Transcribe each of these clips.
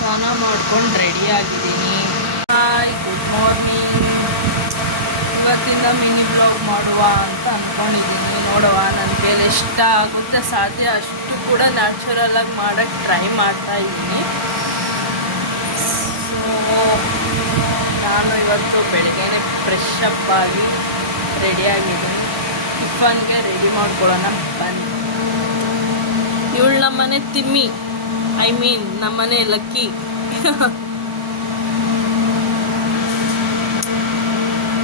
ಸ್ನಾನ ಮಾಡ್ಕೊಂಡು ರೆಡಿ ಆಗಿದ್ದೀನಿ. Hi, good morning. ಇವತ್ತಿಂದ ಮಿನಿ ಬ್ಲಾಗ್ ಮಾಡುವ ಅಂತ ಅಂದ್ಕೊಂಡಿದ್ದೀನಿ. ನೋಡುವ, ನನ್ನ ಕೈಲಿ ಎಷ್ಟಾಗುತ್ತೆ ಸಾಧ್ಯ ಅಷ್ಟು ಕೂಡ ನ್ಯಾಚುರಲಾಗಿ ಮಾಡೋಕ್ಕೆ ಟ್ರೈ ಮಾಡ್ತಾ ಇದ್ದೀನಿ. ಸೊ ನಾನು ಇವತ್ತು ಬೆಳಗ್ಗೆನೇ ಫ್ರೆಶ್ ಅಪ್ ಆಗಿ ರೆಡಿಯಾಗಿದ್ದೀನಿ. ಟಿಫನ್ಗೆ ರೆಡಿ ಮಾಡ್ಕೊಳ್ಳೋಣ ಬನ್ನಿ. ಇವಳು ನಮ್ಮನೆ ತಿಮ್ಮಿ, ನಮ್ಮನೆ ಲಕ್ಕಿ.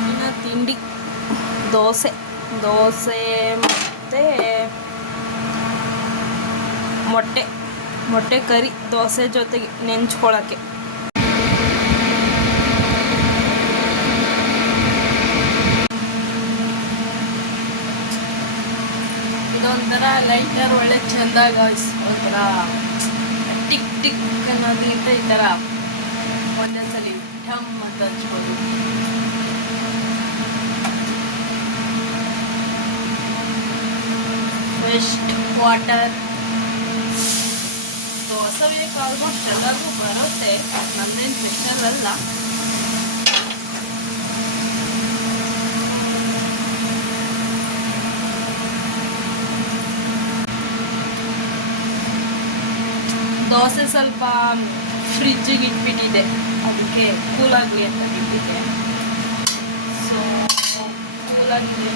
ಇನ್ನು ತಿಂಡಿ ದೋಸೆ ಮತ್ತು ಮೊಟ್ಟೆ ಕರಿ ದೋಸೆ ಜೊತೆಗೆ ನೆಂಚ್ಕೊಳ್ಳೋಕ್ಕೆ. ಇದೊಂಥರ ಲೈಟರ್ ಒಳ್ಳೆ ಚೆಂದಾಗ ಒಂಥರ ಟಿಕ್ ಟಿಕ್ ಅನ್ನೋದಕ್ಕಿಂತ ಈ ಥರ ಒಂದೊಂದ್ಸಲಿ ಢಮ್ ಅಂತ ಹಚ್ಬೋದು. ವೆಸ್ಟ್ ವಾಟರ್ ದೋಸೆ ಬೇಕು ಆಲ್ಮೋಸ್ಟ್ ಎಲ್ಲರಿಗೂ ಬರುತ್ತೆ, ನಮ್ದೇನು ಸ್ಪೆಷಲ್ ಅಲ್ಲ. ದೋಸೆ ಸ್ವಲ್ಪ ಫ್ರಿಜ್ಜಿಗೆ ಇಟ್ಬಿಟ್ಟಿದೆ, ಅದಕ್ಕೆ ಕೂಲಾಗಲಿ ಅಂತ ಇಟ್ಟಿದ್ದೆ. ಸೊ ಕೂಲಾಗಿದೆ.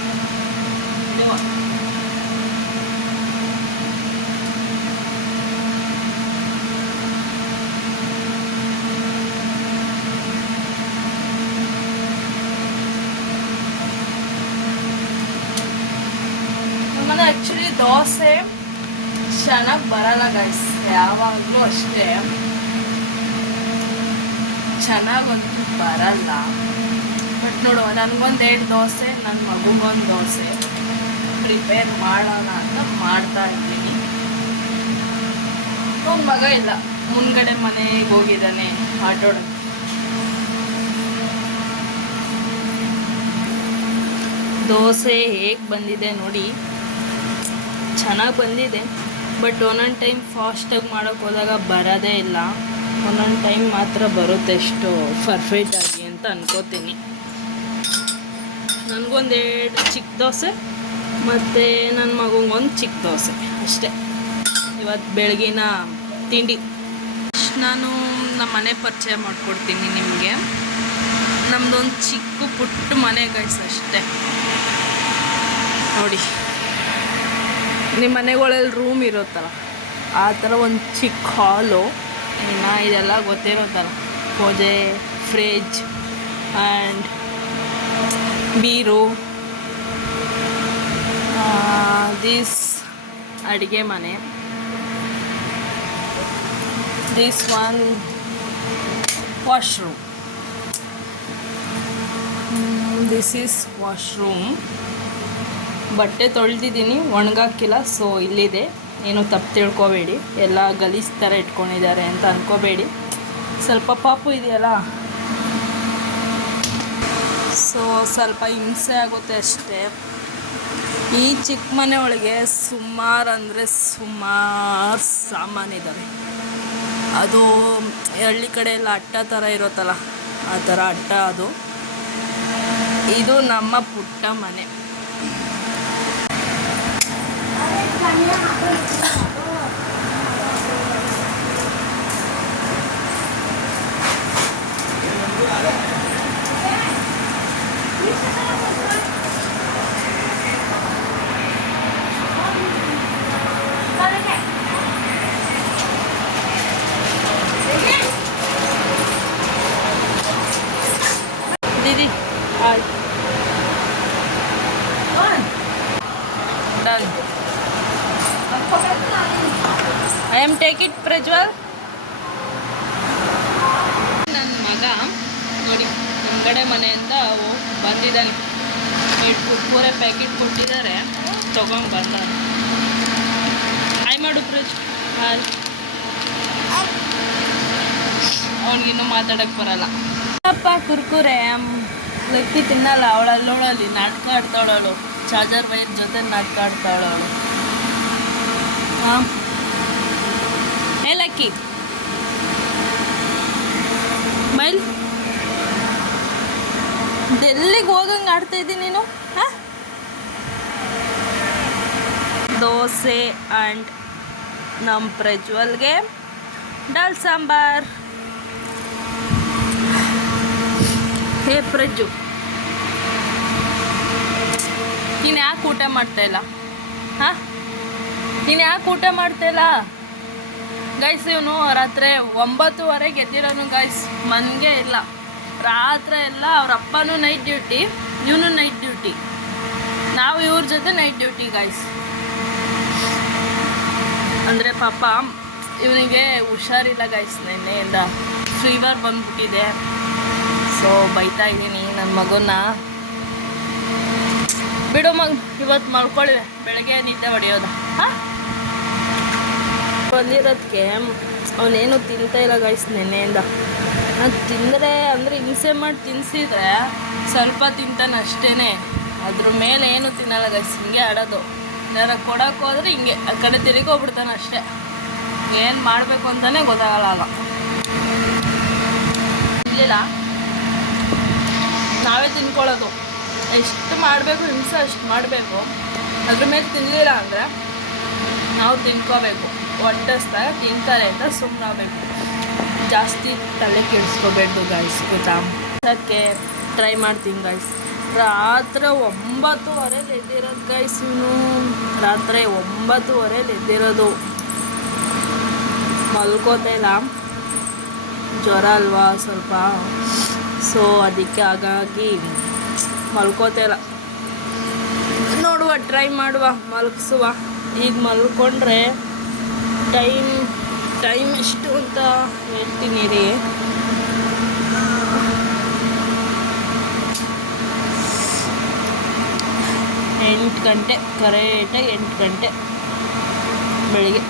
ನಮ್ಮನೆ ಆ್ಯಕ್ಚುಲಿ ದೋಸೆ ಚೆನ್ನಾಗಿ ಬರಲ್ಲ ಗೈಸ್, ಯಾವಾಗಲೂ ಅಷ್ಟೇ ಚೆನ್ನಾಗಂತೂ ಬರಲ್ಲ. ಬಟ್ ನೋಡುವ, ನನಗೊಂದು ದೋಸೆ, ನನ್ನ ಮಗುಗೊಂದು ದೋಸೆ ಪ್ರಿಪೇರ್ ಮಾಡೋಣ ಅಂತ ಮಾಡ್ತಾ ಇದ್ದೀನಿ. ಒಂದು ಮಗ ಇಲ್ಲ, ಮುಂದ್ಗಡೆ ಮನೆಗೆ ಹೋಗಿದ್ದಾನೆ ಆಟೋಡಕ್ಕೆ. ದೋಸೆ ಹೇಗೆ ಬಂದಿದೆ ನೋಡಿ, ಚೆನ್ನಾಗಿ ಬಂದಿದೆ. ಬಟ್ ಒಂದೊಂದು ಟೈಮ್ ಫಾಸ್ಟಾಗಿ ಮಾಡೋಕ್ಕೆ ಹೋದಾಗ ಬರೋದೇ ಇಲ್ಲ, ಒಂದೊಂದು ಟೈಮ್ ಮಾತ್ರ ಬರುತ್ತೆ ಎಷ್ಟು ಪರ್ಫೆಕ್ಟಾಗಿ ಅಂತ ಅನ್ಕೋತೀನಿ. ನನಗೊಂದೆರಡು ಚಿಕ್ಕ ದೋಸೆ ಮತ್ತು ನನ್ನ ಮಗುಗೊಂದು ಚಿಕ್ಕ ದೋಸೆ ಅಷ್ಟೇ ಇವತ್ತು ಬೆಳಗಿನ ತಿಂಡಿ. ನಾನು ನಮ್ಮ ಮನೆ ಪರಿಚಯ ಮಾಡಿಕೊಡ್ತೀನಿ ನಿಮಗೆ. ನಮ್ಮದೊಂದು ಚಿಕ್ಕ ಪುಟ್ಟ ಮನೆ ಗೈಸ್ ಅಷ್ಟೇ. ನೋಡಿ, ನಿಮ್ಮ ಮನೆಗಳಲ್ಲಿ ರೂಮ್ ಇರುತ್ತಲ್ಲ ಆ ಥರ ಒಂದು ಚಿಕ್ಕ ಹಾಲು. ಇನ್ನು ಇದೆಲ್ಲ ಗೊತ್ತಿರುತ್ತಲ್ಲ, ಪೂಜೆ, ಫ್ರಿಜ್ ಆ್ಯಂಡ್ ಬೀರು. ದಿಸ್ ಅಡುಗೆ ಮನೆ. This one washroom. This is washroom. ಬಟ್ಟೆ ತೊಳೆದಿದ್ದೀನಿ, ಒಣಗಾಕಿಲ್ಲ. ಸೊ ಇಲ್ಲಿದೆ, ಏನು ತಪ್ಪು ತಿಳ್ಕೊಬೇಡಿ, ಎಲ್ಲ ಗಲೀಜು ಥರ ಇಟ್ಕೊಂಡಿದ್ದಾರೆ ಅಂತ ಅಂದ್ಕೋಬೇಡಿ. ಸ್ವಲ್ಪ ಪಾಪು ಇದೆಯಲ್ಲ, ಸೊ ಸ್ವಲ್ಪ ಹಿಂಸೆ ಆಗುತ್ತೆ ಅಷ್ಟೇ. ಈ ಚಿಕ್ಕ ಮನೆ ಒಳಗೆ ಸುಮಾರು ಅಂದರೆ ಸುಮಾರು ಸಾಮಾನಿದ್ದಾವೆ. ಅದು ಹಳ್ಳಿ ಕಡೆ ಎಲ್ಲ ಅಟ್ಟ ಥರ ಇರುತ್ತಲ್ಲ, ಆ ಥರ ಅಟ್ಟ ಅದು. ಇದು ನಮ್ಮ ಪುಟ್ಟ ಮನೆ. दीदी आज done. I am take it Prajwal. ನನ್ನ ಮಗ ನೋಡಿ ಹೊರಗಡೆ ಮನೆ ಅಂತ ಬಂದಿದ್ದಾನೆ. ಕುರ್ಕುರೆ ಪ್ಯಾಕೆಟ್ ಕೊಟ್ಟಿದ್ದಾರೆ, ತೊಗೊಂಡು ಬಂದ. ಹಾಯ್ ಮಾಡು ಪ್ರಜ್. ಹಾಯ್. ಅವನಿಗಿನ್ನೂ ಮಾತಾಡೋಕ್ಕೆ ಬರಲ್ಲ. ಅಪ್ಪ ಕುರ್ಕುರೆ ಲಕ್ಕಿ ತಿನ್ನಲ್ಲ. ಅವಳಲ್ಲಿ ನಾಟಕ ಆಡ್ತಾಳವಳು, ಚಾರ್ಜರ್ ವೈರ್ ಜೊತೆ ನಾಟಕ ಆಡ್ತಾಳವಳು. ಹಾಂ, ಏ ಲಕ್ಕಿ ಸ್ಮೈಲ್. ಡೆಲ್ಲಿಗೆ ಹೋಗಂಗೆ ಆಡ್ತಾ ಇದ್ದೀನಿ ನೀನು. ಹಾಂ, ದೋಸೆ ಆ್ಯಂಡ್ ನಮ್ಮ ಪ್ರಜ್ವಲ್ಗೆ ದಾಲ್ ಸಾಂಬಾರ್. ಹೇ ಪ್ರಜ್ಜು, ನೀನು ಯಾಕೆ ಊಟ ಮಾಡ್ತಾಯಿಲ್ಲ? ಹಾಂ, ನೀನು ಯಾಕೆ ಊಟ ಮಾಡ್ತಾಯಿಲ್ಲ? ಗೈಸ್, ಇವನು ರಾತ್ರಿ 9:30 ಎದ್ದಿರೋನು ಗೈಸ್, ಮನೆಗೆ ಇಲ್ಲ. ರಾತ್ರಿ ಎಲ್ಲ ಅವ್ರ ಅಪ್ಪನೂ ನೈಟ್ ಡ್ಯೂಟಿ, ಇವನು ನೈಟ್ ಡ್ಯೂಟಿ, ನಾವು ಇವ್ರ ಜೊತೆ ನೈಟ್ ಡ್ಯೂಟಿ ಗೈಸ್. ಅಂದರೆ ಪಾಪ ಇವನಿಗೆ ಹುಷಾರಿಲ್ಲ ಗೈಸ್, ನಿನ್ನೆಯಿಂದ ಫೀವರ್ ಬಂದ್ಬಿಟ್ಟಿದೆ. ಸೊ ಬೈತಾ ಇದ್ದೀನಿ ನನ್ನ ಮಗನ್ನ, ಬಿಡು ಮಗ ಇವತ್ತು ಮಲ್ಕೊಳ್ಳಿವೆ, ಬೆಳಗ್ಗೆ ನಿದ್ದೆ ಹೊಡೆಯೋದ. ಹಾಂ, ಬಂದಿರೋದಕ್ಕೆ ಅವನೇನು ತಿಂತಾಯಿಲ್ಲ ಗೈಸ್ ನೆನ್ನೆಯಿಂದ. ನಾನು ತಿಂದರೆ ಅಂದರೆ ಹಿಂಸೆ ಮಾಡಿ ತಿನ್ನಿಸಿದ್ರೆ ಸ್ವಲ್ಪ ತಿಂತಾನೆ ಅಷ್ಟೇ, ಅದ್ರ ಮೇಲೆ ಏನು ತಿನ್ನಲ್ಲ ಗೈಸ್. ಹಿಂಗೆ ಆಡೋದು, ಯಾರ ಕೊಡೋಕೆ ಹೋದ್ರೆ ಹಿಂಗೆ ಆ ಕಡೆ ತಿರುಗೋಗ್ಬಿಡ್ತಾನೆ ಅಷ್ಟೇ. ಏನು ಮಾಡಬೇಕು ಅಂತಲೇ ಗೊತ್ತಾಗಲ್ಲ. ಇರಲಿಲ್ಲ, ನಾವೇ ತಿನ್ಕೊಳ್ಳೋದು. ಎಷ್ಟು ಮಾಡಬೇಕು ಹಿಂಸೆ ಅಷ್ಟು ಮಾಡಬೇಕು. ಅದ್ರ ಮೇಲೆ ತಿನ್ನಲಿಲ್ಲ ಅಂದರೆ ನಾವು ತಿನ್ಕೋಬೇಕು. ಹೊಟ್ಟೆಸ್ದಾಗ ತಿಂತಾರೆ ಅಂತ ಸುಮ್ಮನಾಗಬೇಕು. ಜಾಸ್ತಿ ತಲೆ ಕೆಡಿಸ್ಕೋಬೇಡ್ದು ಗೈಸ್, ಗೊತ್ತಾ? ಅದಕ್ಕೆ ಟ್ರೈ ಮಾಡ್ತೀನಿ ಗೈಸ್. ರಾತ್ರಿ 9:30 ಎದ್ದಿರೋದು ಗೈಸ್ ಇವನು. ರಾತ್ರಿ 9:30 ಎದ್ದಿರೋದು. ಮಲ್ಕೋತಾ ಇಲ್ಲ, ಜ್ವರ ಅಲ್ವಾ ಸ್ವಲ್ಪ, ಸೊ ಅದಕ್ಕೆ ಹಾಗಾಗಿ ಮಲ್ಕೋತಾ ಇಲ್ಲ. ನೋಡುವ, ಟ್ರೈ ಮಾಡುವ, ಮಲಗಿಸುವ. ಈಗ ಮಲ್ಕೊಂಡ್ರೆ ಟೈಮ್ ಎಷ್ಟು ಅಂತ ಹೇಳ್ತೀನಿ ರೀ. 8 ಗಂಟೆ, ಕರೆಕ್ಟಾಗಿ 8 ಗಂಟೆ ಬೆಳಿಗ್ಗೆ.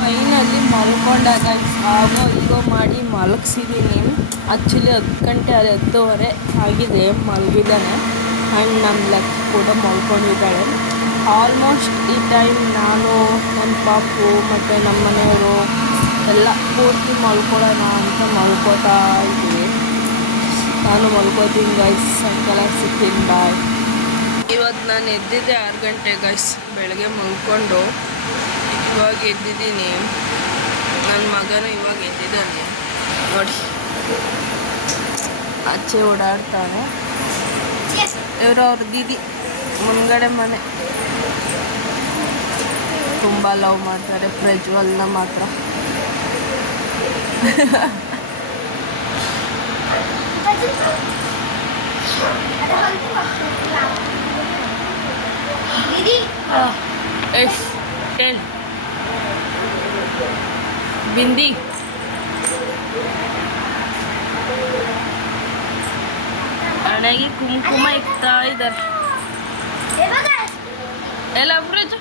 ಫೈನಲ್ಲಿ ಮಲ್ಕೊಂಡಾಗ ಆಗೋ ಈಗೋ ಮಾಡಿ ಮಲಗಿಸಿದ್ದೀನಿ. ಆ್ಯಕ್ಚುಲಿ 10 ಗಂಟೆ 10:30 ಆಗಿದೆ ಮಲಗಿದ್ದಾನೆ. ಆ್ಯಂಡ್ ನಮ್ಮ ಲೆಕ್ಕ ಕೂಡ ಮಲ್ಕೊಂಡಿದ್ದಾಳೆ. ಆಲ್ಮೋಸ್ಟ್ ಈ ಟೈಮ್ ನಾನು, ನನ್ನ ಪಾಪು ಮತ್ತು ನಮ್ಮ ಮನೆಯವರು ಎಲ್ಲ ಪೂರ್ತಿ ಮಲ್ಕೊಳ್ಳೋಣ ಅಂತ ಮಲ್ಕೋತಾ ಇದ್ದೀವಿ. ನಾನು ಮಲ್ಕೋತೀನಿ ಗೈಸ್. ಸಾಯಂಕಾಲ ಸಿಗ್ತೀನಿ, ಬಾಯ್. ಇವತ್ತು ನಾನು ಎದ್ದಿದ್ದೆ 6 ಗಂಟೆ ಗೈಸ್. ಬೆಳಗ್ಗೆ ಮಲ್ಕೊಂಡು ಇವಾಗ ಎದ್ದಿದ್ದೀನಿ. ನನ್ನ ಮಗನೂ ಇವಾಗ ಎದ್ದಿದ್ದಾನೆ ನೋಡಿ, ಆಚೆ ಓಡಾಡ್ತಾನೆ. ಇವರು ಅವ್ರ ದೀದಿ ಮುಂದ್ಗಡೆ ಮನೆ. ತುಂಬ ಲವ್ ಮಾಡ್ತಾರೆ ಪ್ರಜ್ವಲ್ನ ಮಾತ್ರ. ಬಿಂದಿ ಹಣೆಗೆ ಕುಂಕುಮ ಇಕ್ತಾ ಇದ್ದಾರೆ ಎಲ್ಲ ಫ್ರಿಜ್.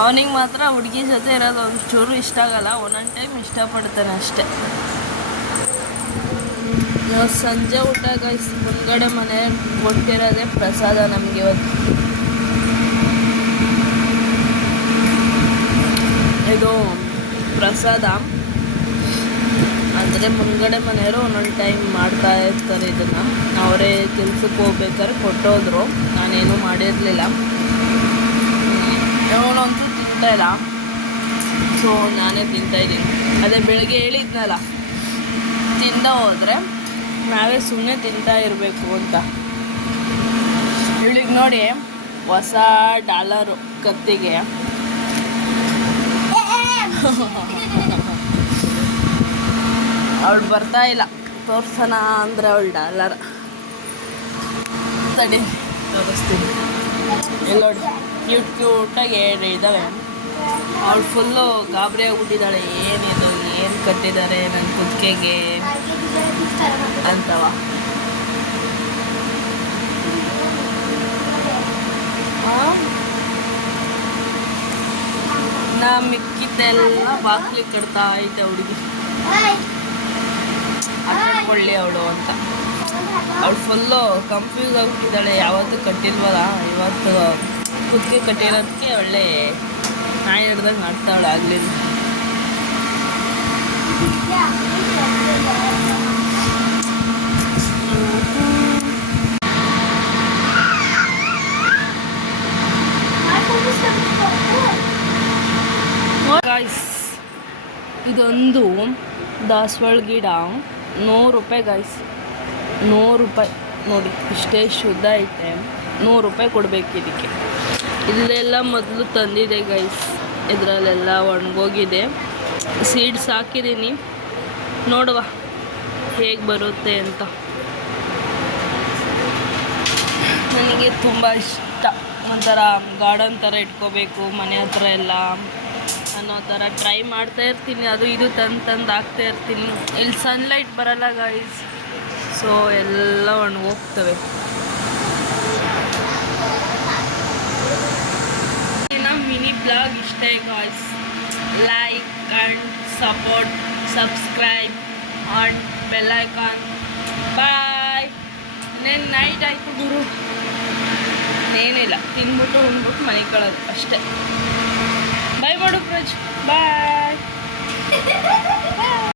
ಅವನಿಗೆ ಮಾತ್ರ ಹುಡುಗಿ ಜೊತೆ ಇರೋದು ಒಂಚೂರು ಇಷ್ಟ ಆಗಲ್ಲ. ಒಂದೊಂದು ಟೈಮ್ ಇಷ್ಟಪಡ್ತಾನೆ ಅಷ್ಟೆ. ಸಂಜೆ ಊಟ ಗೈಸ್, ಮುಂದ್ಗಡೆ ಮನೆ ಕೊಟ್ಟಿರೋದೇ ಪ್ರಸಾದ ನಮಗೆ ಇವತ್ತು. ಇದು ಪ್ರಸಾದ ಅಂದರೆ ಮುಂದ್ಗಡೆ ಮನೆಯವರು ಒಂದೊಂದು ಟೈಮ್ ಮಾಡ್ತಾ ಇರ್ತಾರೆ ಇದನ್ನು. ಅವರೇ ಕೆಲ್ಸಕ್ಕೆ ಹೋಗ್ಬೇಕಾದ್ರೆ ಕೊಟ್ಟೋದ್ರು, ನಾನೇನು ಮಾಡಿರಲಿಲ್ಲ. ಅವನಂತೂ ತಿಂತಾಯಿಲ್ಲ, ಸೊ ನಾನೇ ತಿಂತಾಯಿದ್ದೀನಿ. ಅದೇ ಬೆಳಗ್ಗೆ ಹೇಳಿದ್ನಲ್ಲ, ತಿಂದ ಹೋದರೆ ನಾವೇ ಸುಮ್ಮನೆ ತಿಂತಾ ಇರಬೇಕು ಅಂತ. ಇವಳಿಗೆ ನೋಡಿ ಹೊಸ ಡಾಲರು ಕತ್ತಿಗೆ. ಅವಳು ಬರ್ತಾ ಇಲ್ಲ, ತೋರ್ಸೋಣ ಅಂದರೆ ಅವಳು ಡಾಲರ್. ತಡಿ ತೋರಿಸ್ತೀನಿ. ಎಲ್ಲ ನೋಡಿ ಕ್ಯೂಟಾಗಿ ಇದ್ದಾವೆ. ಅವಳು ಫುಲ್ಲು ಗಾಬರಿ ಆಗಿಬಿಟ್ಟಿದ್ದಾಳೆ. ಏನಿದು, ಏನು ಕಟ್ಟಿದ್ದಾರೆ ನನ್ನ ಕುತ್ತಿಗೆಗೆ ಅಂತವ. ನಾ ಮಿಕ್ಕಿದ್ದೆಲ್ಲ ಬಾಕ್ಲಿಗೆ ಕಟ್ತಾ ಐತೆ ಹುಡುಗಿ. ಹಾಕೊಳ್ಳಿ ಅವಳು ಅಂತ. ಅವಳು ಫುಲ್ಲು ಕನ್ಫ್ಯೂಸ್ ಆಗಿಬಿಟ್ಟಿದ್ದಾಳೆ, ಯಾವತ್ತೂ ಕಟ್ಟಿಲ್ವಲ್ಲ, ಇವತ್ತು ಕುತ್ತಿಗೆ ಕಟ್ಟಿರೋದಕ್ಕೆ ಒಳ್ಳೆ ನಾಯಿ ಹಿಡ್ದಂಗೆ ಮಾಡ್ತಾವಳೆ ಆಗಲಿ. ಗಾಯ್ಸ್, ಇದೊಂದು ದಾಸವಾಳ ಗಿಡ 100 ರೂಪಾಯಿ ಗಾಯ್ಸ್, 100 ರೂಪಾಯಿ ನೋಡಿ, ಇಷ್ಟೇ ಶುದ್ಧ ಐತೆ. 100 ರೂಪಾಯಿ ಕೊಡಬೇಕು ಇದಕ್ಕೆ. ಇಲ್ಲೆಲ್ಲ ಮೊದಲು ತಂದಿದೆ ಗೈಸ್, ಇದರಲ್ಲೆಲ್ಲ ಒಣಗೋಗಿದೆ. ಸೀಡ್ಸ್ ಹಾಕಿದ್ದೀನಿ, ನೋಡುವ ಹೇಗೆ ಬರುತ್ತೆ ಅಂತ. ನನಗೆ ತುಂಬ ಇಷ್ಟ, ಒಂಥರ ಗಾರ್ಡನ್ ಥರ ಇಟ್ಕೋಬೇಕು ಮನೆ ಹತ್ರ ಎಲ್ಲ ಅನ್ನೋ ಥರ ಟ್ರೈ ಮಾಡ್ತಾ ಇರ್ತೀನಿ. ಅದು ಇದು ತಂದು ಹಾಕ್ತಾ ಇರ್ತೀನಿ. ಇಲ್ಲಿ ಸನ್ಲೈಟ್ ಬರಲ್ಲ ಗೈಸ್, ಸೊ ಎಲ್ಲ ಒಣಗೋಗ್ತವೆ. ಮಿನಿ ಬ್ಲಾಗ್ ಇಷ್ಟ guys. Like and support, subscribe and bell icon. Bye. ಇನ್ನೇನು ನೈಟ್ ಆಯಿತು ಗುರು, ಏನಿಲ್ಲ, ತಿಂದ್ಬಿಟ್ಟು ಉಂಡ್ಬಿಟ್ಟು ಮನೆಗೆ ಕಳೋದು ಅಷ್ಟೇ. ಬಾಯ್ ಮಾಡು ಪ್ರಜ್, ಬಾಯ್.